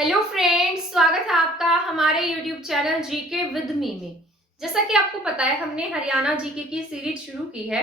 Hello friends, स्वागत है आपका हमारे YouTube channel GK with me में। जैसा कि आपको पता है, हमने हरियाणा जीके की सीरीज शुरू की है।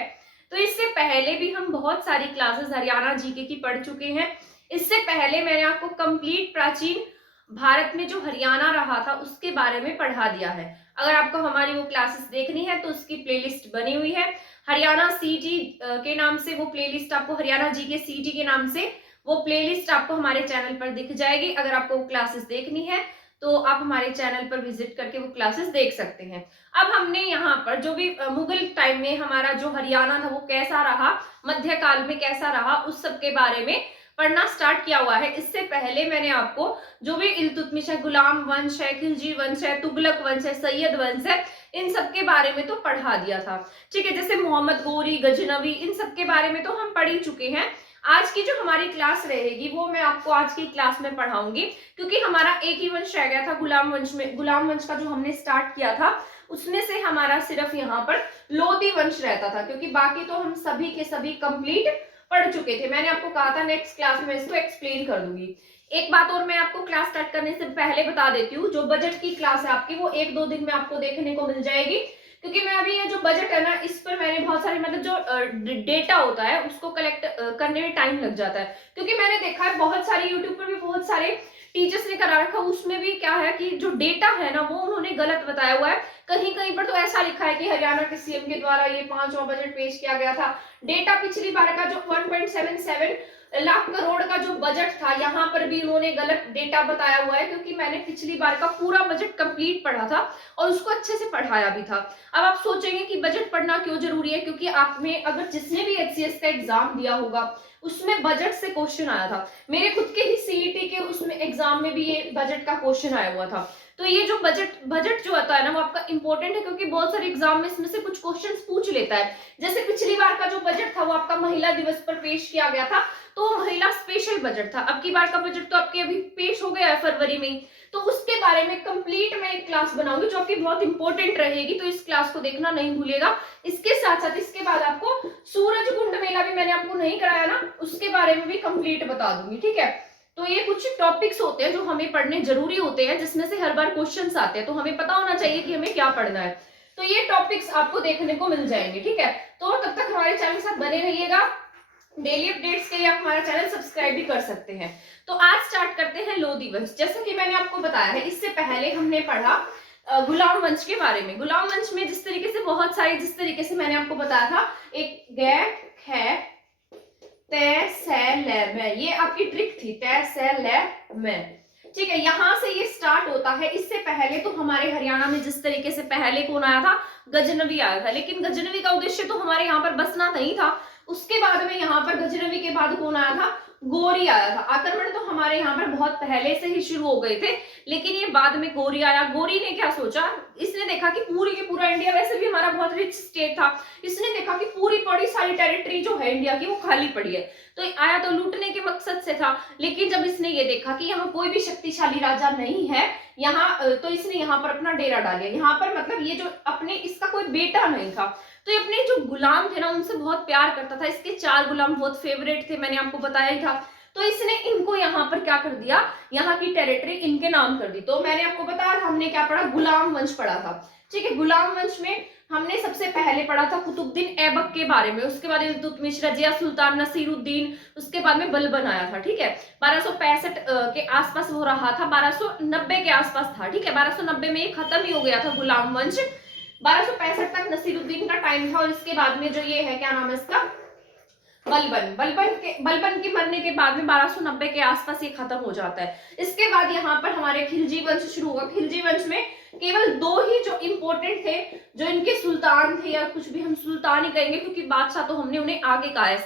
तो इससे पहले भी हम बहुत सारी क्लासेस हरियाणा जीके की पढ़ चुके हैं। इससे पहले मैंने आपको कंप्लीट प्राचीन भारत में जो हरियाणा रहा था उसके बारे में पढ़ा दिया है। अगर आपको हमारी वो क्लासेस देखनी है तो उसकी प्लेलिस्ट बनी हुई है। हरियाणा सीटी के नाम से वो प्लेलिस्ट आपको, हरियाणा जीके सीटी के नाम से वो प्लेलिस्ट आपको हमारे चैनल पर दिख जाएगी। अगर आपको वो क्लासेस देखनी है तो आप हमारे चैनल पर विजिट करके वो क्लासेस देख सकते हैं। अब हमने यहाँ पर जो भी मुगल टाइम में हमारा जो हरियाणा था वो कैसा रहा, मध्यकाल में कैसा रहा, उस सब के बारे में पढ़ना स्टार्ट किया हुआ है। इससे पहले मैंने आपको जो भी इल्तुतमिश है, गुलाम वंश है, खिलजी वंश है, तुगलक वंश है, सैयद वंश है, इन सब के बारे में तो पढ़ा दिया था। ठीक है, जैसे मोहम्मद गोरी, गजनवी, इन सब के बारे में तो हम पढ़ ही चुके हैं। आज की जो हमारी क्लास रहेगी वो मैं आपको आज की क्लास में पढ़ाऊंगी, क्योंकि हमारा एक ही वंश रह गया था गुलाम वंश में। गुलाम वंश का जो हमने स्टार्ट किया था उसमें से हमारा सिर्फ यहाँ पर लोधी वंश रहता था, क्योंकि बाकी तो हम सभी के सभी कंप्लीट पढ़ चुके थे। मैंने आपको कहा था नेक्स्ट क्लास में इसको एक्सप्लेन कर दूंगी। एक बात और मैं आपको क्लास स्टार्ट करने से पहले बता देती हूँ, जो बजट की क्लास है आपकी वो 1-2 दिन में आपको देखने को मिल जाएगी, क्योंकि मैं अभी ये जो बजट है ना, इस पर मैंने बहुत सारे मतलब जो डेटा होता है उसको कलेक्ट करने में टाइम लग जाता है। क्योंकि मैंने देखा है बहुत सारे यूट्यूब पर भी बहुत सारे टीचर्स ने करा रखा, उसमें भी क्या है कि जो डेटा है ना वो उन्होंने गलत बताया हुआ है। कहीं कहीं पर तो ऐसा लिखा है कि हरियाणा के सीएम के द्वारा ये 5वां बजट पेश किया गया था। डेटा पिछली बार का जो 1.77 लाख करोड़ का जो बजट था, यहाँ पर भी उन्होंने गलत डेटा बताया हुआ है, क्योंकि मैंने पिछली बार का पूरा बजट कंप्लीट पढ़ा था और उसको अच्छे से पढ़ाया भी था। अब आप सोचेंगे कि बजट पढ़ना क्यों जरूरी है, क्योंकि आप में अगर जिसने भी एचसीएस का एग्जाम दिया होगा उसमें बजट से क्वेश्चन आया था। मेरे खुद के ही सीईटी के उसमें एग्जाम में भी ये बजट का क्वेश्चन आया हुआ था। तो ये जो बजट जो होता है ना वो आपका इंपॉर्टेंट है, क्योंकि बहुत सारे एग्जाम में इसमें से कुछ क्वेश्चंस पूछ लेता है। जैसे पिछली बार का जो बजट था वो आपका महिला दिवस पर पेश किया गया था, तो महिला स्पेशल बजट था। अब की बार का बजट तो आपके अभी पेश हो गया है फरवरी में, तो उसके बारे में कंप्लीट मैं एक क्लास बनाऊंगी जो आपकी बहुत इंपॉर्टेंट रहेगी, तो इस क्लास को देखना नहीं भूलिएगा। इसके साथ साथ इसके बाद आपको सूरज कुंड मेला भी मैंने आपको नहीं कराया ना, उसके बारे में भी कंप्लीट बता दूंगी। ठीक है, तो ये कुछ टॉपिक्स होते हैं जो हमें पढ़ने जरूरी होते हैं, जिसमें से हर बार क्वेश्चंस आते हैं, तो हमें पता होना चाहिए कि हमें क्या पढ़ना है। तो ये टॉपिक्स आपको देखने को मिल जाएंगे। ठीक है, तो तब तक हमारे चैनल के साथ बने रहिएगा। डेली अपडेट्स के लिए आप हमारा चैनल सब्सक्राइब भी कर सकते हैं। तो आज स्टार्ट करते हैं लोधी वंश। जैसा कि मैंने आपको बताया है, इससे पहले हमने पढ़ा गुलाम वंश के बारे में। गुलाम वंश में जिस तरीके से बहुत सारे, जिस तरीके से मैंने आपको बताया था, एक गे खे तय से ले में, ये आपकी ट्रिक थी, तय से ले में। ठीक है, यहां से ये स्टार्ट होता है। इससे पहले तो हमारे हरियाणा में जिस तरीके से पहले कौन आया था, गजनवी आया था, लेकिन गजनवी का उद्देश्य तो हमारे यहाँ पर बसना नहीं था। उसके बाद में यहाँ पर गजनवी के बाद कौन आया था, गोरी आया था। आक्रमण तो हमारे यहाँ पर बहुत पहले से ही शुरू हो गए थे, लेकिन ये बाद में गोरी आया। गोरी ने क्या सोचा, इसने देखा कि पूरी के पूरा इंडिया, वैसे भी हमारा बहुत रिच स्टेट था, इसने देखा कि पूरी बड़ी सारी टेरिटरी जो है इंडिया की वो खाली पड़ी है, तो आया तो लूटने के मकसद से था। लेकिन जब इसने ये देखा कि यहाँ कोई भी शक्तिशाली राजा नहीं है यहाँ, तो इसने यहाँ पर अपना डेरा डाल लिया। यहाँ पर मतलब ये जो अपने, इसका कोई बेटा नहीं था, तो ये अपने जो गुलाम थे ना उनसे बहुत प्यार करता था। इसके 4 गुलाम बहुत फेवरेट थे, मैंने आपको बताया ही था। तो इसने इनको यहाँ पर क्या कर दिया, यहाँ की टेरिटरी इनके नाम कर दी। तो मैंने आपको बताया हमने क्या पढ़ा, गुलाम वंश पढ़ा था। ठीक है, गुलाम वंश में हमने सबसे पहले पढ़ा था कुतुबुद्दीन ऐबक के बारे में, उसके बाद इल्तुतमिश, रजिया सुल्तान, नसीरुद्दीन, उसके बाद में बलबन आया था। ठीक है, 1265 के आसपास वो रहा था, 1290 के आसपास था। ठीक है, 1290 में ये खत्म ही हो गया था गुलाम वंश। 1265 तक नसीरुद्दीन का टाइम था, और इसके बाद में जो ये है, क्या नाम है इसका, बलबन के मरने के बाद में 1290 के आसपास ये खत्म हो जाता है। इसके बाद यहाँ पर हमारे खिलजी वंश शुरू होगा। खिलजी वंश में केवल 2 ही जो इंपॉर्टेंट थे, जो इनके सुल्तान थे, या कुछ भी हम सुल्तान ही कहेंगे, क्योंकि बादशाह तो हमने उन्हें आगे कहा है,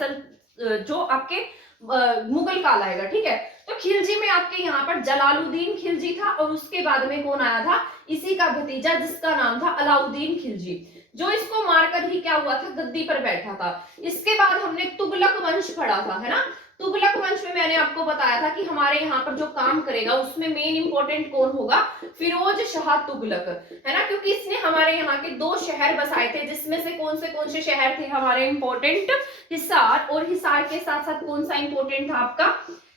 जो आपके मुगल काल आएगा। ठीक है, तो खिलजी में आपके यहाँ पर जलालुद्दीन खिलजी था, और उसके बाद में कौन आया था, इसी का भतीजा जिसका नाम था अलाउद्दीन खिलजी, जो इसको मारकर ही क्या हुआ था, गद्दी पर बैठा था। इसके बाद हमने तुगलक वंश पढ़ा था, है ना। तुगलक वंश में मैंने आपको बताया था कि हमारे यहाँ पर जो काम करेगा उसमें मेन इंपॉर्टेंट कौन होगा, फिरोज शाह तुगलक, है ना, क्योंकि इसने हमारे यहाँ के 2 शहर बसाए थे, जिसमें से कौन से शहर थे हमारे इंपॉर्टेंट, हिसार, और हिसार के साथ साथ कौन सा इंपॉर्टेंट था आपका,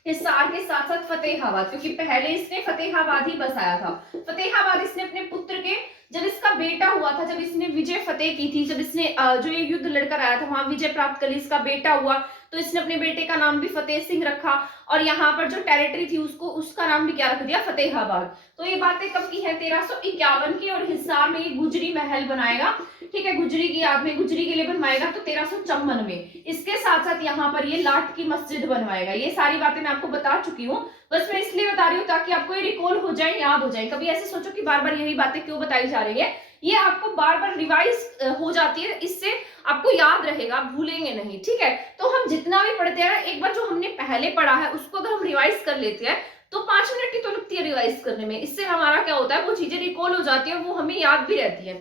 हिसार के साथ साथ फतेहाबाद, क्योंकि पहले इसने फतेहाबाद ही बसाया था। फतेहाबाद इसने अपने पुत्र के, जब इसका बेटा हुआ था, जब इसने विजय फतेह की थी, जब इसने जो ये युद्ध लड़कर आया था वहां विजय प्राप्त कर ली, इसका बेटा हुआ, तो इसने अपने बेटे का नाम भी फतेह सिंह रखा, और यहाँ पर जो टेरिटरी थी उसको, उसका नाम भी क्या रख दिया, फतेहाबाद। तो ये बातें कब की है, 1351 की। और हिसार में ये गुजरी महल बनाएगा, ठीक है, गुजरी की याद में, गुजरी के लिए बनवाएगा, तो 1354 में। इसके साथ साथ यहाँ पर ये लाट की मस्जिद बनवाएगा। ये सारी बातें मैं आपको बता चुकी हूँ, बस मैं इसलिए बता रही हूँ ताकि आपको ये रिकॉल हो जाए, याद हो जाए। कभी ऐसे सोचो कि बार बार यही बातें क्यों बताई जा रही है, ये आपको बार बार रिवाइज हो जाती है, इससे आपको याद रहेगा, आप भूलेंगे नहीं, ठीक है। तो हम जितना भी पढ़ते हैं, एक बार जो हमने पहले पढ़ा है उसको अगर हम रिवाइज कर लेते हैं तो 5 मिनट की तो लगती है रिवाइज करने में। इससे हमारा क्या होता है, वो चीजें रिकॉल हो जाती है, वो हमें याद भी रहती है,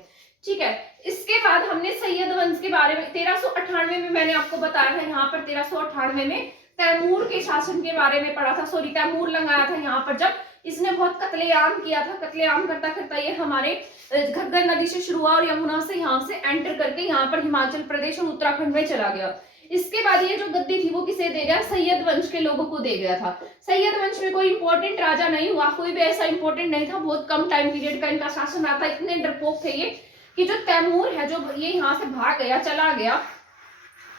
ठीक है। इसके बाद हमने सैयद वंश के बारे में 1398 में मैंने आपको बताया था, यहाँ पर 1398 में तैमूर के शासन के बारे में पढ़ा था। सॉरी, तैमूर लगाया था यहाँ पर, जब इसने बहुत कत्लेआम किया था। कत्लेआम करता करता ये हमारे घग्गर नदी से शुरू हुआ और यमुना से यहाँ से एंटर करके यहाँ पर हिमाचल प्रदेश और उत्तराखंड में चला गया। इसके बाद ये जो गद्दी थी वो किसे दे गया, सैयद वंश के लोगों को दे गया था। सैयद वंश में कोई इंपॉर्टेंट राजा नहीं हुआ, कोई भी ऐसा इंपॉर्टेंट नहीं था, बहुत कम टाइम पीरियड का इनका शासन रहा था। इतने डरपोक थे ये कि जो तैमूर है, जो ये यहाँ से भाग गया, चला गया,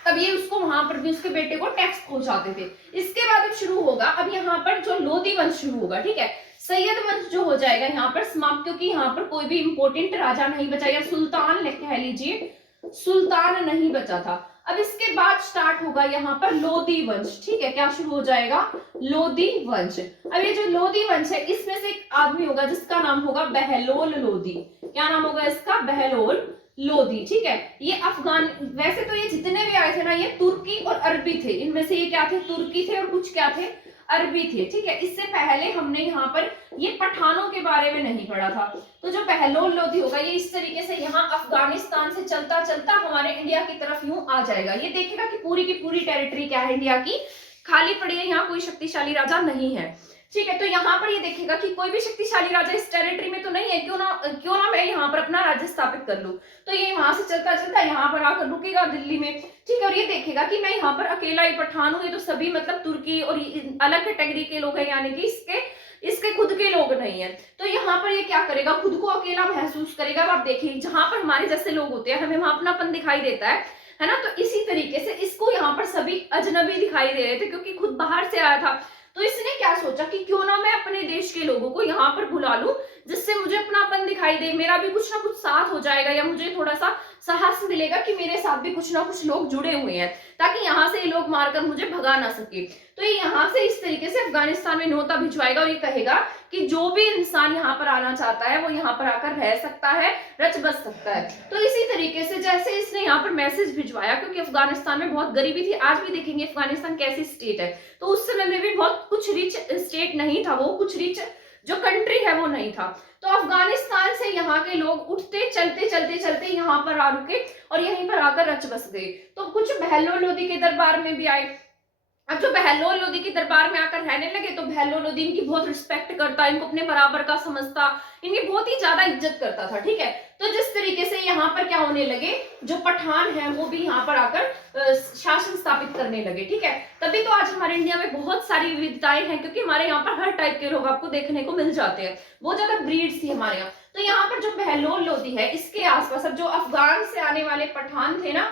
तब ये उसको वहां पर भी उसके बेटे को टैक्स पहुंचाते थे। इसके बाद अब शुरू होगा, अब यहाँ पर जो लोधी वंश शुरू होगा, ठीक है। सैयद वंश जो हो जाएगा यहाँ पर समाप्त, क्योंकि यहाँ पर कोई भी इंपॉर्टेंट राजा नहीं बचा, या सुल्तान कह लीजिए, सुल्तान नहीं बचा था। अब इसके बाद स्टार्ट होगा यहाँ पर लोधी वंश, ठीक है। क्या शुरू हो जाएगा, लोधी वंश। अब ये जो लोधी वंश है, इसमें से एक आदमी होगा जिसका नाम होगा बहलोल लोधी। क्या नाम होगा इसका, बहलोल लोधी, ठीक है। ये अफगान, वैसे तो ये जितने भी आए थे ना, ये तुर्की और अरबी थे। इनमें से ये क्या थे, तुर्की थे और कुछ क्या थे, अरबी थे, ठीक है। इससे पहले हमने यहाँ पर ये पठानों के बारे में नहीं पढ़ा था। तो जो बहलोल लोधी होगा, ये इस तरीके से यहाँ अफगानिस्तान से चलता चलता हमारे इंडिया की तरफ यूं आ जाएगा। ये देखेगा कि पूरी की पूरी टेरिटरी क्या है इंडिया की, खाली पड़ी है, यहाँ कोई शक्तिशाली राजा नहीं है, ठीक है। तो यहाँ पर ये देखेगा कि कोई भी शक्तिशाली राजा इस टेरिटरी में तो नहीं है, क्यों ना मैं यहाँ पर अपना राज्य स्थापित कर लूं। तो ये वहां से चलता चलता यहाँ पर आकर रुकेगा दिल्ली में, ठीक है। और ये देखेगा कि मैं यहाँ पर अकेला ही पठान हूँ, ये तो सभी मतलब तुर्की और अलग कैटेगरी के लोग हैं, यानी कि इसके खुद के लोग नहीं है। तो यहाँ पर ये क्या करेगा, खुद को अकेला महसूस करेगा। अब आप देखिए, जहां पर हमारे जैसे लोग होते हैं, हमें वहां अपनापन दिखाई देता है ना। तो इसी तरीके से इसको यहाँ पर सभी अजनबी दिखाई दे रहे थे, क्योंकि खुद बाहर से आया था। तो इसने क्या सोचा कि क्यों ना मैं अपने देश के लोगों को यहाँ पर बुला लूं, जिससे मुझे अपनापन दिखाई दे, मेरा भी कुछ ना कुछ साथ हो जाएगा, या मुझे थोड़ा सा साहस मिलेगा कि मेरे साथ भी कुछ ना कुछ लोग जुड़े हुए हैं, ताकि यहाँ से ये लोग मारकर मुझे भगा ना सके। तो ये यहाँ से इस तरीके से अफगानिस्तान में न्योता भिजवाएगा और ये कहेगा कि जो भी इंसान यहाँ पर आना चाहता है वो यहाँ पर आकर रह सकता है, रच बस सकता है। तो इसी तरीके से जैसे इसने यहाँ पर मैसेज भिजवाया, क्योंकि अफगानिस्तान में बहुत गरीबी थी, आज भी देखेंगे अफगानिस्तान कैसी स्टेट है, तो उस समय में भी बहुत कुछ रिच स्टेट नहीं था, वो कुछ रिच जो कंट्री है वो नहीं था। तो अफगानिस्तान से यहाँ के लोग उठते चलते चलते चलते यहाँ पर आ रुके और यहीं पर आकर रच बस गए। तो कुछ बहलोल लोधी के दरबार में भी आए। अब जो बहलोल लोधी के दरबार में आकर रहने लगे, तो बहलोल लोधी इनकी बहुत रिस्पेक्ट करता, इनको अपने बराबर का समझता, इनकी बहुत ही ज्यादा इज्जत करता था, ठीक है। तो जिस तरीके से यहाँ पर क्या होने लगे, जो पठान है वो भी यहाँ पर आकर शासन स्थापित करने लगे, ठीक है। तभी तो आज हमारे इंडिया में बहुत सारी विविधताएं हैं, क्योंकि हमारे यहाँ पर हर टाइप के लोग आपको देखने को मिल जाते हैं, बहुत ज्यादा ब्रीड्स थी हमारे यहाँ। तो यहाँ पर जो बहलोल लोधी है, इसके आसपास अब जो अफगान से आने वाले पठान थे ना,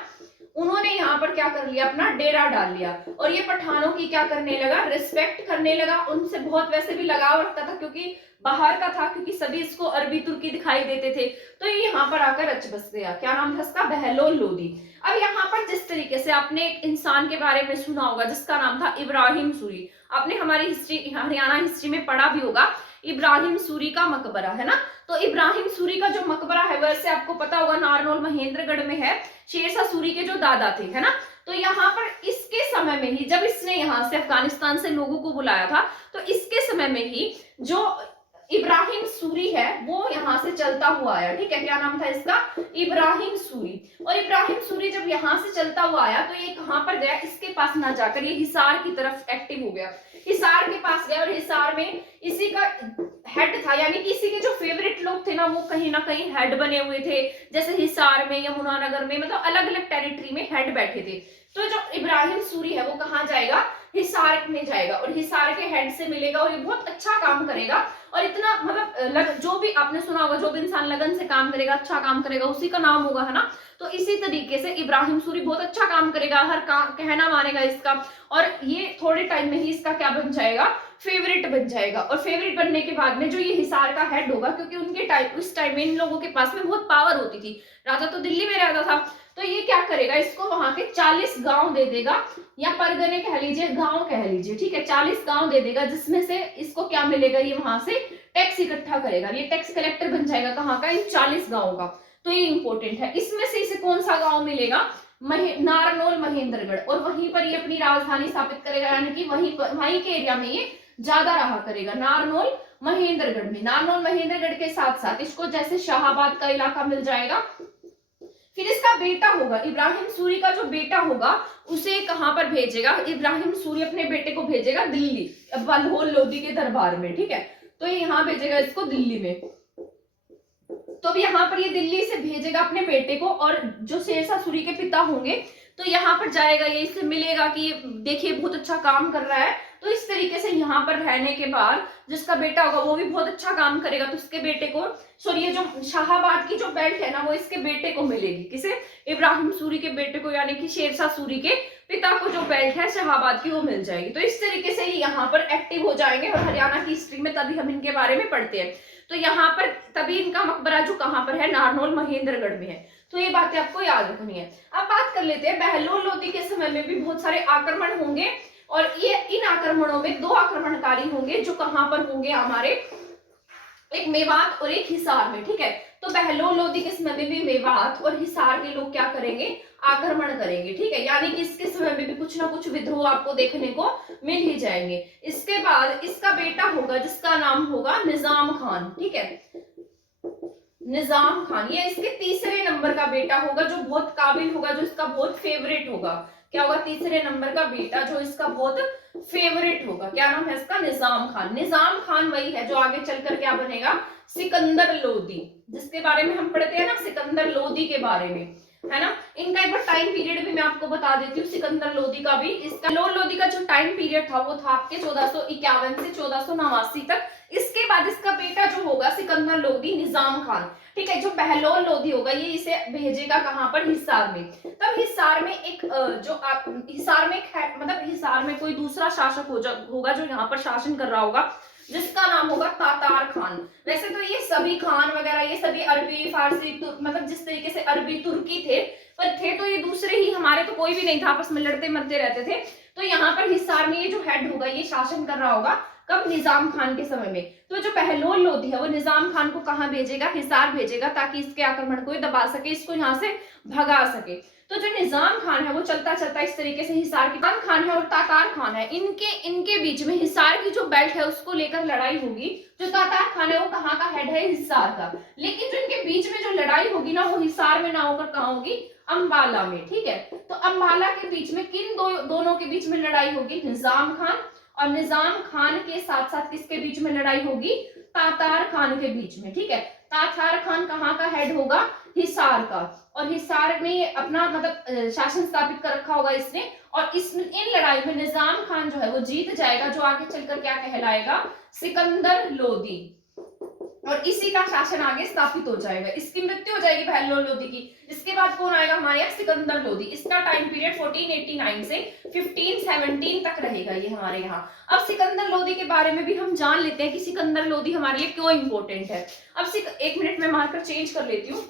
उन्होंने यहाँ पर क्या कर लिया, अपना डेरा डाल लिया, और ये पठानों की क्या करने लगा, रिस्पेक्ट करने लगा, उनसे बहुत वैसे भी लगाव रखता था, क्योंकि बाहर का था, क्योंकि सभी इसको अरबी तुर्की दिखाई देते थे। तो ये यहाँ पर आकर रच बस गया। क्या नाम था इसका, बहलोल लोधी। अब यहाँ पर जिस तरीके से आपने एक इंसान के बारे में सुना होगा जिसका नाम था इब्राहिम सूरी, आपने हमारी हिस्ट्री, हरियाणा हिस्ट्री में पढ़ा भी होगा, इब्राहिम सूरी का मकबरा है ना। तो इब्राहिम सूरी का जो मकबरा है, वैसे आपको पता होगा नारनौल महेंद्रगढ़ में है, शेरशाह सूरी के जो दादा थे, है ना। तो यहाँ पर इसके समय में ही, जब इसने यहाँ से अफगानिस्तान से लोगों को बुलाया था, तो इसके समय में ही जो इब्राहिम सूरी है वो यहाँ से चलता हुआ आया, ठीक है। क्या नाम था इसका, इब्राहिम सूरी। और इब्राहिम सूरी जब यहाँ से चलता हुआ आया, तो ये कहाँ पर गया, इसके पास ना जाकर ये हिसार की तरफ एक्टिव हो गया, हिसार के पास गया, और हिसार में इसी का हेड था, यानी कि इसी के जो फेवरेट लोग थे ना, वो कहीं ना कहीं हेड बने हुए थे, जैसे हिसार में, यमुनानगर में, मतलब अलग अलग टेरिटरी में हेड बैठे थे। तो जो इब्राहिम सूरी है वो कहाँ जाएगा, हिसार में जाएगा और हिसार के हेड से मिलेगा और ये बहुत अच्छा काम करेगा। और इतना मतलब जो भी आपने सुना होगा, जो भी इंसान लगन से काम करेगा, अच्छा काम करेगा, उसी का नाम होगा, है ना। तो इसी तरीके से इब्राहिम सूरी बहुत अच्छा काम करेगा, हर कहना मानेगा इसका, और ये थोड़े टाइम में ही इसका क्या बन जाएगा, फेवरेट बन जाएगा। और फेवरेट बनने के बाद में जो ये हिसार का हेड होगा, क्योंकि उनके टाइम उस टाइम में इन लोगों के पास में बहुत पावर होती थी, राजा तो दिल्ली में रहता था, तो ये क्या करेगा, इसको वहां के 40 गांव दे देगा, या परगने कह लीजिए, गांव कह लीजिए, ठीक है, 40 गांव दे देगा, जिसमें से इसको क्या मिलेगा, ये वहां से टैक्स इकट्ठा करेगा, ये टैक्स कलेक्टर बन जाएगा, कहाँ का, इन 40 गांव का। तो ये इंपॉर्टेंट है। इसमें से इसे कौन सा गांव मिलेगा, नारनौल महेंद्रगढ़, और वहीं पर ये अपनी राजधानी स्थापित करेगा, यानी कि वहीं के एरिया में ये ज्यादा रहा करेगा, नारनौल महेंद्रगढ़ में। नारनौल महेंद्रगढ़ के साथ साथ इसको जैसे शाहाबाद का इलाका मिल जाएगा। फिर इसका बेटा होगा, इब्राहिम सूरी का जो बेटा होगा उसे कहां पर भेजेगा, इब्राहिम सूरी अपने बेटे को भेजेगा दिल्ली, लाहौर लोधी के दरबार में, ठीक है। तो ये यहाँ भेजेगा इसको दिल्ली में। तो अब यहाँ पर ये दिल्ली से भेजेगा अपने बेटे को, और जो शेरशाह सूरी के पिता होंगे तो यहाँ पर जाएगा, ये इससे मिलेगा कि देखिए बहुत अच्छा काम कर रहा है। तो इस तरीके से यहाँ पर रहने के बाद जिसका बेटा होगा वो भी बहुत अच्छा काम करेगा, तो उसके बेटे को, सॉरी, ये जो शाहाबाद की जो बेल्ट है ना, वो इसके बेटे को मिलेगी, किसे, इब्राहिम सूरी के बेटे को, यानी कि शेरशाह सूरी के पिता को जो बेल्ट है शाहाबाद की वो मिल जाएगी। तो इस तरीके से ये यहाँ पर एक्टिव हो जाएंगे, और हरियाणा की हिस्ट्री में तभी हम इनके बारे में पढ़ते हैं। तो यहाँ पर तभी इनका मकबरा जो कहाँ पर है, नारनौल महेंद्रगढ़ में है। तो ये बातें आपको याद रखनी है। अब बात कर लेते हैं, बहलोल लोधी के समय में भी बहुत सारे आक्रमण होंगे, और ये इन आक्रमणों में 2 आक्रमणकारी होंगे, जो कहां पर होंगे हमारे, एक मेवात और एक हिसार में, ठीक है। तो बहलोल लोधी के समय में भी मेवात और हिसार के लोग क्या करेंगे, आक्रमण करेंगे, ठीक है। यानी कि इसके समय में भी कुछ ना कुछ विद्रोह आपको देखने को मिल ही जाएंगे। इसके बाद इसका बेटा होगा जिसका नाम होगा निजाम खान, ठीक है, निजाम खान, ये इसके तीसरे नंबर का बेटा होगा, जो बहुत काबिल होगा, जो इसका बहुत फेवरेट होगा। क्या होगा, तीसरे नंबर का बेटा जो इसका बहुत फेवरेट होगा, क्या नाम है इसका, निजाम खान। निजाम खान वही है जो आगे चलकर क्या बनेगा, सिकंदर लोधी, जिसके बारे में हम पढ़ते हैं ना, सिकंदर लोधी के बारे में, है ना। इनका एक बार टाइम पीरियड भी मैं आपको बता देती हूँ, सिकंदर लोधी का भी। इसका लोधी का जो टाइम पीरियड था वो था आपके 1451 से 1489 तक। इसके बाद इसका बेटा जो होगा सिकंदर लोधी निजाम खान, ठीक है, जो बहलोल लोधी होगा ये इसे भेजेगा कहां पर, हिसार में। तब हिसार में एक जो आप हिसार में मतलब हिसार में कोई दूसरा शासक होगा जो यहाँ पर शासन कर रहा होगा, जिसका नाम होगा तातार खान। वैसे तो ये सभी खान वगैरह ये सभी अरबी फारसी मतलब जिस तरीके से अरबी तुर्की थे, पर थे तो ये दूसरे ही, हमारे तो कोई भी नहीं था, आपस में लड़ते मरते रहते थे। तो यहाँ पर हिसार में ये जो हेड होगा ये शासन कर रहा होगा, कब, निजाम खान के समय में। तो जो बहलोल लोधी है वो निजाम खान को कहाँ भेजेगा, हिसार भेजेगा, ताकि इसके आक्रमण को दबा सके, इसको यहाँ से भगा सके। तो जो निजाम खान है वो चलता चलता इस तरीके से हिसार की, निजाम खान है और तातार खान है, इनके बीच में हिसार की जो बेल्ट है उसको लेकर लड़ाई होगी। जो तातार खान है वो कहाँ का हेड है, हिसार का। लेकिन जो इनके बीच में जो लड़ाई होगी ना, वो हिसार में ना होकर कहाँ होगी, अंबाला में, ठीक है। तो अंबाला के बीच में किन दोनों के बीच में लड़ाई होगी, निजाम खान, और निजाम खान के साथ साथ किसके बीच में लड़ाई होगी, तातार खान के बीच में, ठीक है। तातार खान कहाँ का हेड होगा, हिसार का, और हिसार में अपना मतलब शासन स्थापित कर रखा होगा इसने। और इन लड़ाई में निजाम खान जो है वो जीत जाएगा, जो आगे चलकर क्या कहलाएगा, सिकंदर लोधी, और इसी का शासन आगे स्थापित हो जाएगा। इसकी मृत्यु हो जाएगी बहलोल लोधी की। इसके बाद कौन आएगा हमारे यहाँ, सिकंदर लोधी। इसका टाइम पीरियड 1489 से 1517 तक रहेगा ये हमारे यहाँ। अब सिकंदर लोधी के बारे में भी हम जान लेते हैं कि सिकंदर लोधी हमारे लिए क्यों इंपॉर्टेंट है। अब एक मिनट में मार्कर चेंज कर लेती हूँ।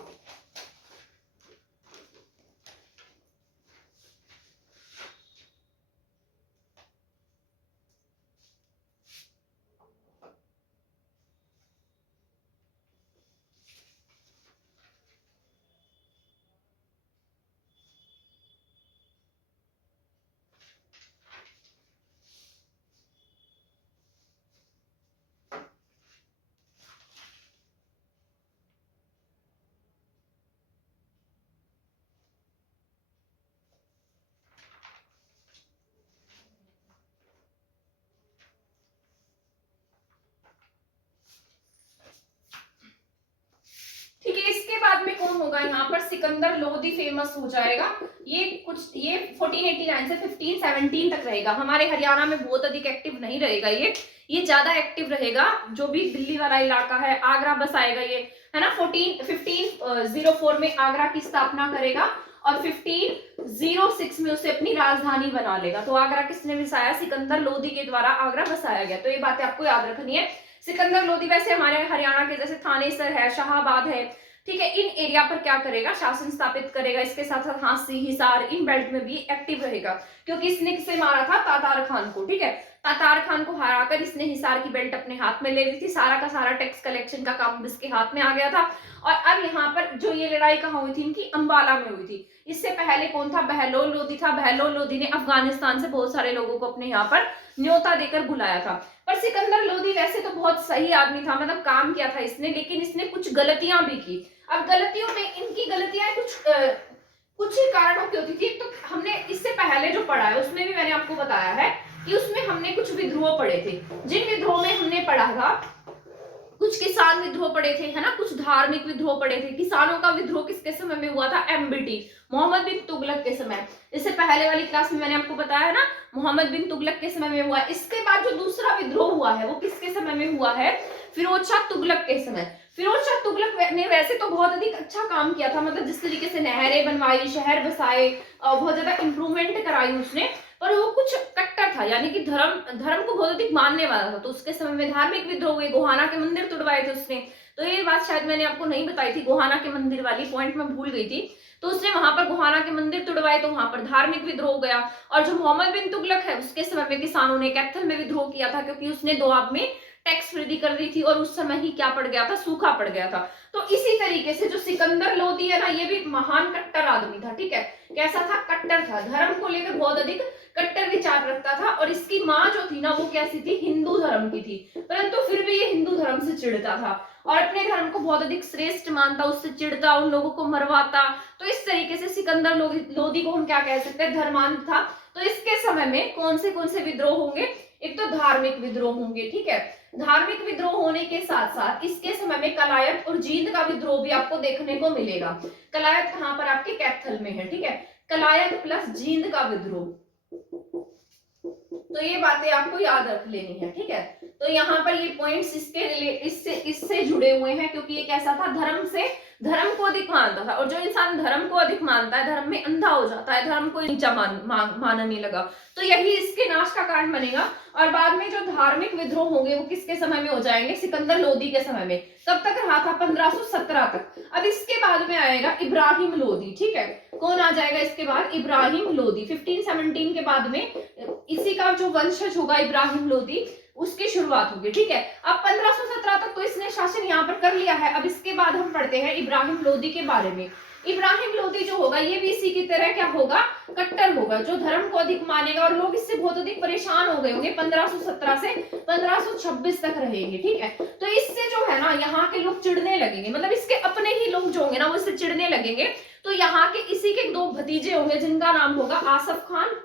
सिकंदर लोदी फेमस हो जाएगा। ये 1489 से 1517 तक रहेगा। हमारे हरियाणा में बहुत अधिक एक्टिव नहीं रहेगा ये ज्यादा एक्टिव रहेगा जो भी दिल्ली वाला इलाका है, आगरा बस आएगा ये, है ना। 1504 में आगरा की स्थापना करेगा और 1506 में उसे अपनी राजधानी बना लेगा। तो आगरा किसने बसाया? सिकंदर लोदी के द्वारा आगरा बसाया गया। तो ये बातें आपको याद रखनी है। सिकंदर लोदी वैसे हमारे हरियाणा के जैसे थानेसर है, शाहाबाद है, ठीक है, इन एरिया पर क्या करेगा? शासन स्थापित करेगा। इसके साथ साथ हांसी, हिसार, इन बेल्ट में भी एक्टिव रहेगा, क्योंकि इसने किसे मारा था? तातार खान को, ठीक है। तातार खान को हराकर इसने हिसार की बेल्ट अपने हाथ में ले ली थी। सारा का सारा टैक्स कलेक्शन का काम इसके हाथ में आ गया था। और अब यहाँ पर जो ये लड़ाई कहाँ हुई थी? इनकी अंबाला में हुई थी। इससे पहले कौन था? बहलोल लोदी था। बहलोल लोदी ने अफगानिस्तान से बहुत सारे लोगों को अपने यहाँ पर न्योता देकर बुलाया था। पर सिकंदर लोदी वैसे तो बहुत सही आदमी था, मतलब काम किया था इसने, लेकिन इसने कुछ गलतियां भी की। अब गलतियों में इनकी गलतियां कुछ ही कारणों की होती थी। तो हमने इससे पहले जो पढ़ा है उसमें भी मैंने आपको बताया है कि उसमें हमने कुछ विद्रोह पढ़े थे। जिन विद्रोह में हमने पढ़ा था, कुछ किसान विद्रोह पढ़े थे, है ना, कुछ धार्मिक विद्रोह पढ़े थे। किसानों का विद्रोह किसके समय में हुआ था? एमबीटी, मोहम्मद बिन तुगलक के समय। इससे पहले वाली क्लास में मैंने आपको बताया है ना, मोहम्मद बिन तुगलक के समय में हुआ। इसके बाद जो दूसरा विद्रोह हुआ है वो किसके समय में हुआ है? फिरोज शाह तुगलक के समय। फिरोज शाह तुगलक ने वैसे तो बहुत अधिक अच्छा काम किया था, मतलब जिस तरीके से नहरें बनवाई, शहर बसाए, बहुत ज्यादा इंप्रूवमेंट कराई उसने, पर वो कुछ कट्टर था, यानी कि धर्म को बहुत अधिक मानने वाला था। तो उसके समय में धार्मिक विद्रोह हुए, गोहाना के मंदिर तुड़वाए थे उसने। तो ये बात शायद मैंने आपको नहीं बताई थी, गोहाना के मंदिर वाली पॉइंट मैं भूल गई थी। तो उसने वहां पर गोहाना के मंदिर तुड़वाए, तो वहां पर धार्मिक विद्रोह गया। और जो मोहम्मद बिन तुगलक है उसके समय में किसानों ने कैथल में विद्रोह किया था, क्योंकि उसने दोआब में टैक्स वृद्धि कर दी थी और उस समय ही क्या पड़ गया था? सूखा पड़ गया था। तो इसी तरीके से जो सिकंदर लोदी है ना, ये भी महान कट्टर आदमी था, ठीक है। कैसा था? कट्टर था, धर्म को लेकर बहुत अधिक कट्टर विचार रखता था। और इसकी माँ जो थी ना, वो कैसी थी? हिंदू धर्म की थी, परंतु फिर भी ये हिंदू धर्म से चिढ़ता था और अपने धर्म को बहुत अधिक श्रेष्ठ मानता, उससे चिढ़ता, उन लोगों को मरवाता। तो इस तरीके से सिकंदर लोदी को हम क्या कह सकते हैं? धर्मांध था। तो इसके समय में कौन से विद्रोह होंगे? एक तो धार्मिक विद्रोह होंगे, ठीक है। धार्मिक विद्रोह होने के साथ साथ इसके समय में कलायत और जींद का विद्रोह भी आपको देखने को मिलेगा। कलायत कहां पर? आपके कैथल में है, ठीक है। कलायत प्लस जींद का विद्रोह, तो ये बातें आपको याद रख लेनी है, ठीक है। तो यहाँ पर ये पॉइंट्स इससे जुड़े हुए हैं, क्योंकि ये कैसा था? धर्म को अधिक मानता था। और जो इंसान धर्म को अधिक मानता है, धर्म में अंधा हो जाता है, धर्म को नीचा मानने लगा, तो यही इसके नाश का कारण बनेगा। और बाद में जो धार्मिक विद्रोह होंगे वो किसके समय में हो जाएंगे? सिकंदर लोदी के समय में। कब तक रहा था? 1517 तक। अब इसके बाद में आएगा इब्राहिम लोदी, ठीक है। कौन आ जाएगा इसके बाद? इब्राहिम लोदी। 1517 के बाद में इसी का जो वंशज होगा इब्राहिम लोदी, उसकी शुरुआत होगी, ठीक है। अब 1517 तक तो इसने शासन यहाँ पर कर लिया है। अब इसके बाद हम पढ़ते हैं इब्राहिम लोदी के बारे में। इब्राहिम लोदी जो होगा ये भी इसी की तरह क्या होगा? कट्टर होगा, जो धर्म को अधिक मानेगा। और लोग इससे बहुत अधिक परेशान हो गए होंगे। 1517 से 1526 तक रहेंगे, ठीक है। तो इससे जो है ना, यहाँ के लोग चिढ़ने लगेंगे, मतलब इसके अपने ही लोग जो होंगे ना वो इससे चिढ़ने लगेंगे। तो यहाँ के इसी के दो भतीजे होंगे जिनका नाम होगा आसफ खान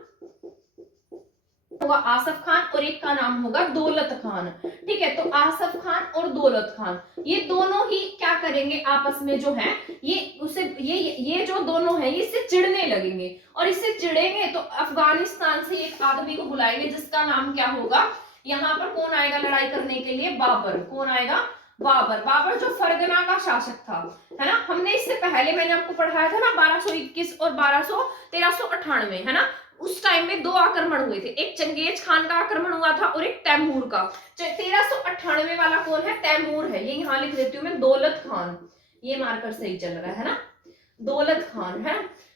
और एक का नाम होगा दौलत खान, ठीक है। तो आसफ खान और दौलत खान ये दोनों ही क्या करेंगे? आपस में जो है ये जो दोनों हैं इससे चिढ़ने लगेंगे। और इससे चिढ़ेंगे तो अफगानिस्तान से एक आदमी को बुलाएंगे जिसका नाम क्या होगा? यहाँ पर कौन आएगा लड़ाई करने के लिए? बाबर। कौन आएगा? बाबर जो फरगना का शासक था, है ना। हमने इससे पहले मैंने आपको पढ़ाया था ना 1221 और 1398, है ना। उस टाइम में दो आक्रमण हुए थे, एक चंगेज खान का आक्रमण हुआ था और एक तैमूर का। 1398 वाला कौन है? तैमूर है। ये यहाँ लिख देती हूँ मैं, दौलत खान। ये मार्कर सही चल रहा है ना, दौलत खान है।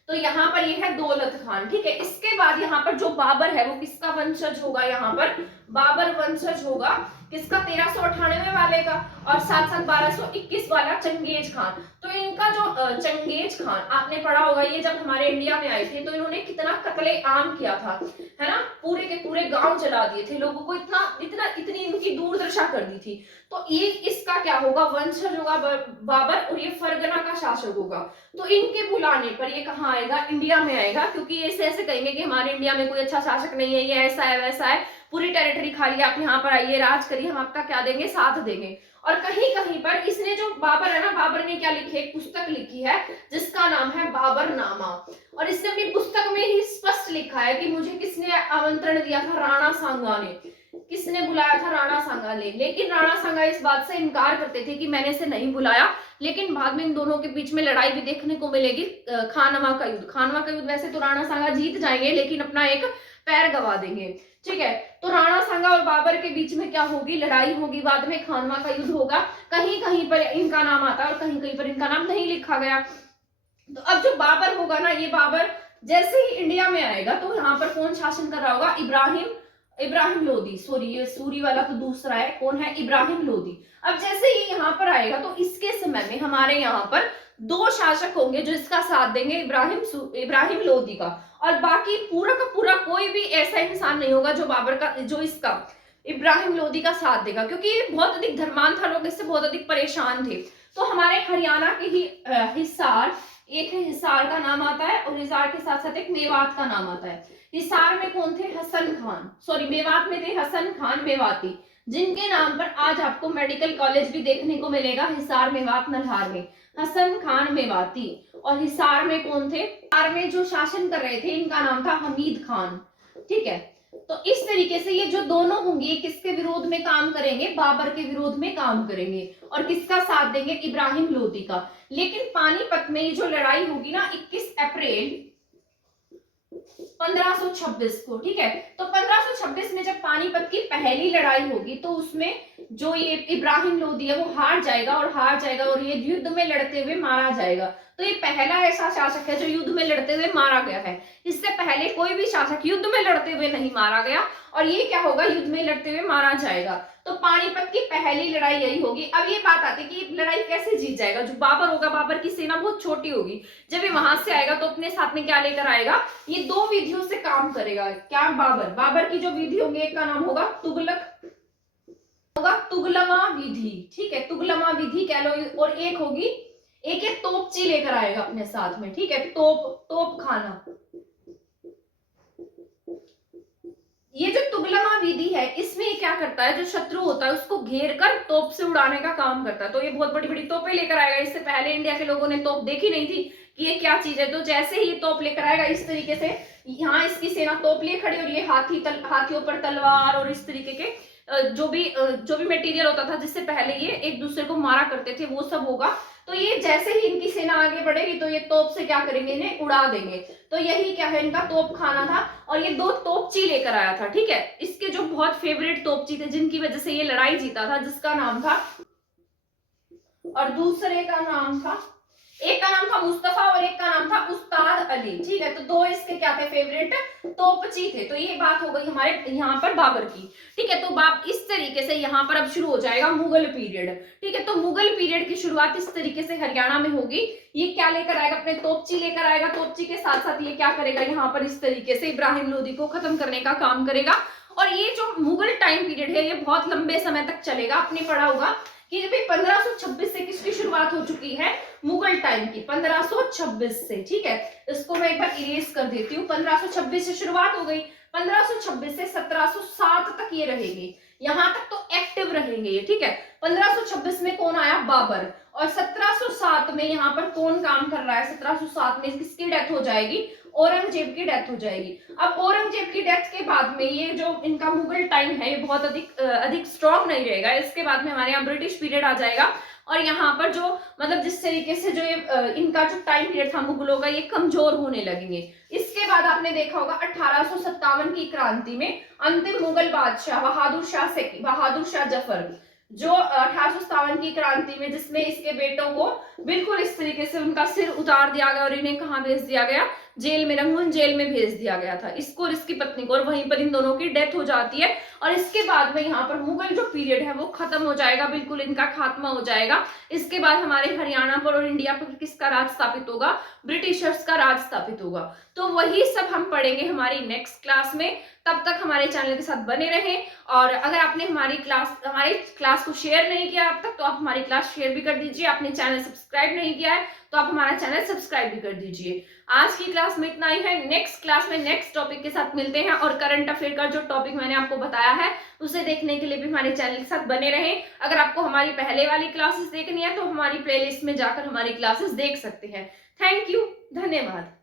तो यहाँ पर ये है दौलत खान, ठीक है। इसके बाद यहाँ पर जो बाबर है वो किसका वंशज होगा? यहाँ पर बाबर वंशज होगा किसका? 1398 वाले का। और साथ साथ 1221 वाला चंगेज खान। तो इनका जो चंगेज खान आपने पढ़ा होगा, ये जब हमारे इंडिया में आए थे तो इन्होंने कितना कत्ले आम किया था, है ना। पूरे के पूरे गांव जला दिए थे, लोगों को इतनी इनकी दूरदर्शा कर दी थी। तो ये इसका क्या होगा? वंशज होगा बाबर, और ये फरगना का शासक होगा। तो इनके बुलाने पर ये कहाँ आएगा? इंडिया में आएगा, क्योंकि ऐसे ऐसे कहेंगे कि हमारे इंडिया में कोई अच्छा शासक नहीं है, ये ऐसा है वैसा है। पूरी टेरिटरी खा लिया, आप यहाँ पर आइए, राज करिए, हम आपका क्या देंगे, साथ देंगे। और कहीं कहीं पर इसने जो बाबर है ना, बाबर ने क्या लिखी है, एक पुस्तक लिखी है जिसका नाम है बाबरनामा। और इसने अपनी पुस्तक में ही स्पष्ट लिखा है कि मुझे किसने आमंत्रण दिया था, राणा सांगा ने, किसने बुलाया था, राणा सांगा ने। लेकिन राणा सांगा इस बात से इनकार करते थे कि मैंने इसे नहीं बुलाया। लेकिन बाद में इन दोनों के बीच में लड़ाई भी देखने को मिलेगी, खानवा का युद्ध। खानवा का युद्ध वैसे तो राणा सांगा जीत जाएंगे, लेकिन अपना एक पैर गवा देंगे, ठीक है। तो राणा सांगा और बाबर के बीच में क्या होगी, लड़ाई होगी, बाद में खानवा का युद्ध होगा। कहीं कहीं पर इनका नाम आता है और कहीं कहीं पर इनका नाम नहीं लिखा गया। तो अब जो बाबर होगा ना, ये बाबर जैसे ही इंडिया में आएगा तो यहाँ पर कौन शासन कर रहा होगा, इब्राहिम लोदी। सॉरी, ये सूरी वाला तो दूसरा है, कौन है, इब्राहिम लोदी। अब जैसे ही यहाँ पर आएगा तो इसके समय में हमारे यहाँ पर 2 शासक होंगे जो इसका साथ देंगे, इब्राहिम लोदी का। और बाकी पूरा का पूरा कोई भी ऐसा इंसान नहीं होगा जो बाबर का, जो इसका इब्राहिम लोदी का साथ देगा, क्योंकि ये बहुत अधिक धर्मांध था, लोग इससे बहुत अधिक परेशान थे। तो हमारे हरियाणा के ही हिसार, एक है हिसार का नाम आता है, और हिसार के साथ साथ एक मेवात का नाम आता है। हिसार में कौन थे, हसन खान, सॉरी मेवात में थे हसन खान मेवाती, जिनके नाम पर आज आपको मेडिकल कॉलेज भी देखने को मिलेगा, हिसार मेवात नल्हार में, हसन खान मेवाती। और हिसार में कौन थे, हिसार में जो शासन कर रहे थे इनका नाम था हमीद खान, ठीक है। तो इस तरीके से ये जो दोनों होंगे किसके विरोध में काम करेंगे, बाबर के विरोध में काम करेंगे। और किसका साथ देंगे, इब्राहिम लोदी का। लेकिन पानीपत में ये जो लड़ाई होगी ना 21 अप्रैल 1526 को, ठीक है। तो 1526 में जब पानीपत की पहली लड़ाई होगी तो उसमें जो ये इब्राहिम लोदी है वो हार जाएगा और ये युद्ध में लड़ते हुए मारा जाएगा। तो ये पहला ऐसा शासक है जो युद्ध में लड़ते हुए मारा गया है। इससे पहले कोई भी शासक युद्ध में लड़ते हुए नहीं मारा गया, और ये क्या होगा, युद्ध में लड़ते हुए मारा जाएगा। तो पानीपत की पहली लड़ाई यही होगी। अब ये बात आती है कि लड़ाई कैसे जीत जाएगा, जो बाबर होगा, बाबर की सेना बहुत छोटी होगी, जब ये वहां से आएगा तो अपने साथ में क्या लेकर आएगा, ये 2 विधियों से काम करेगा। क्या, बाबर की जो विधि होगी, एक का नाम होगा तुगलमा विधि, ठीक है, तुगलमा विधि कह लो। और एक होगी, एक तोपची लेकर आएगा अपने साथ में, ठीक है, तोप खाना। ये जो तुगलमा विधि है, इसमें क्या करता है, जो शत्रु होता है उसको घेर कर तोप से उड़ाने का काम करता है। तो ये बहुत बड़ी बड़ी तोपें लेकर आएगा। इससे पहले इंडिया के लोगों ने तोप देखी नहीं थी कि ये क्या चीज है। तो जैसे ही तोप लेकर आएगा, इस तरीके से यहाँ इसकी सेना तोप लिए खड़ी, और ये हाथियों पर तलवार और इस तरीके के जो भी मटेरियल होता था जिससे पहले ये एक दूसरे को मारा करते थे, वो सब होगा। तो ये जैसे ही इनकी सेना आगे बढ़ेगी तो ये तोप से क्या करेंगे, इन्हें उड़ा देंगे। तो यही क्या है, इनका तोप खाना था। और ये 2 तोपची लेकर आया था, ठीक है। इसके जो बहुत फेवरेट तोपची थे, जिनकी वजह से ये लड़ाई जीता था, जिसका नाम था, और दूसरे का नाम था, एक का नाम था मुस्तफा और एक का नाम था उस्ताद अली, ठीक है। तो 2 इसके क्या थे, फेवरेट तोपची थे। तो ये बात हो गई हमारे यहाँ पर बाबर की, ठीक है। तो इस तरीके से यहाँ पर अब शुरू हो जाएगा मुगल पीरियड, ठीक है। तो मुगल पीरियड की शुरुआत इस तरीके से हरियाणा में होगी। ये क्या लेकर आएगा, अपने तोपची लेकर आएगा। तोपची के साथ साथ ये क्या करेगा, यहाँ पर इस तरीके से इब्राहिम लोदी को खत्म करने का काम करेगा। और ये जो मुगल टाइम पीरियड है, ये बहुत लंबे समय तक चलेगा। आपने पढ़ा होगा कि 1526 से किसकी शुरुआत हो चुकी है, मुगल टाइम की, 1526 से, ठीक है। इसको मैं एक बार इरेज कर देती हूँ। 1526 से शुरुआत हो गई, 1526 से 1707 तक ये रहेंगे, यहां तक तो एक्टिव रहेंगे ये, ठीक है। 1526 में कौन आया, बाबर। और 1707 में यहाँ पर कौन काम कर रहा है, 1707 में किसकी डेथ हो जाएगी, औरंगजेब की डेथ हो जाएगी। अब औरंगजेब की डेथ के बाद में ये जो इनका मुगल टाइम है, ये बहुत अधिक स्ट्रॉन्ग नहीं रहेगा। इसके बाद में हमारे यहाँ ब्रिटिश पीरियड आ जाएगा। और यहाँ पर जो मतलब जिस तरीके से जो इनका जो टाइम पीरियड था मुगलों का, ये कमजोर होने लगेंगे। इसके बाद आपने देखा होगा 1857 की क्रांति में अंतिम मुगल बादशाह बहादुर शाह जफर, जो 1857 की क्रांति में, जिसमें इसके बेटों को बिल्कुल इस तरीके से उनका सिर उतार दिया गया और इन्हें कहाँ भेज दिया गया, जेल में, रंगून जेल में भेज दिया गया था, इसको और इसकी पत्नी को। और वहीं पर इन दोनों की डेथ हो जाती है। और इसके बाद में यहाँ पर मुगल जो पीरियड है वो खत्म हो जाएगा, बिल्कुल इनका खात्मा हो जाएगा। इसके बाद हमारे हरियाणा पर और इंडिया पर किसका राज स्थापित होगा, ब्रिटिशर्स का राज स्थापित होगा। तो वही सब हम पढ़ेंगे हमारी नेक्स्ट क्लास में। तब तक हमारे चैनल के साथ बने रहें। और अगर आपने हमारी क्लास को शेयर नहीं किया अब तक, तो आप हमारी क्लास शेयर भी कर दीजिए। आपने चैनल सब्सक्राइब नहीं किया है तो आप हमारा चैनल सब्सक्राइब भी कर दीजिए। आज की क्लास में इतना ही है। नेक्स्ट क्लास में नेक्स्ट टॉपिक के साथ मिलते हैं और करंट अफेयर का जो टॉपिक मैंने आपको बताया है उसे देखने के लिए भी हमारे चैनल के साथ बने रहें। अगर आपको हमारी पहले वाली क्लासेस देखनी है तो हमारी प्लेलिस्ट में जाकर हमारी क्लासेस देख सकते हैं। थैंक यू, धन्यवाद।